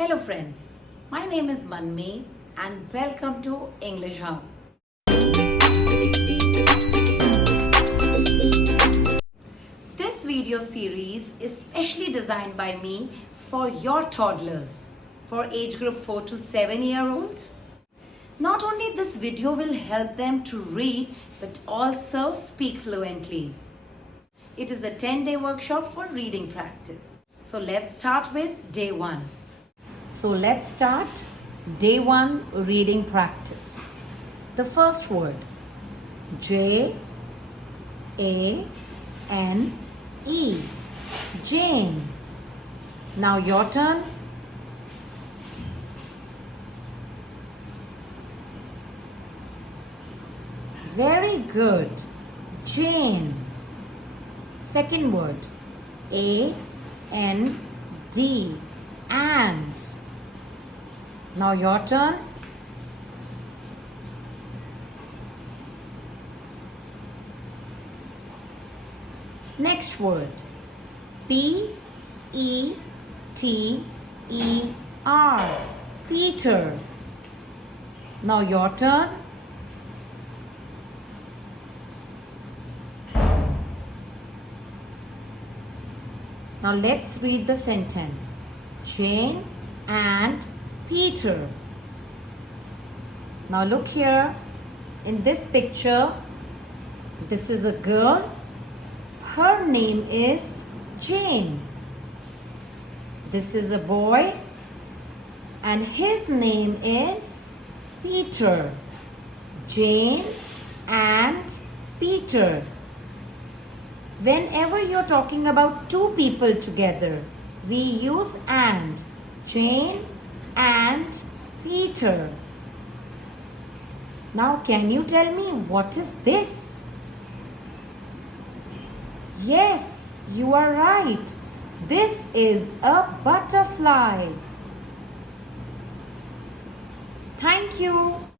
Hello friends, my name is Manmeet and welcome to English Hub. This video series is specially designed by me for your toddlers, for age group 4 to 7-year-old. Not only this video will help them to read but also speak fluently. It is a 10-day workshop for reading practice. So let's start with day 1. So let's start day 1 reading practice. The first word, J-A-N-E, Jane. Now your turn. Very good. Jane. Second word, A-N-D, and. Now your turn. Next word, P-E-T-E-R, Peter. Now your turn. Now let's read the sentence. Jane and Peter. Now look here in this picture. This is a girl. Her name is Jane. This is a boy and his name is Peter. Jane and Peter. Whenever you're talking about two people together, we use and. Jane and Peter. Now can you tell me what is this? Yes, you are right. This is a butterfly. Thank you.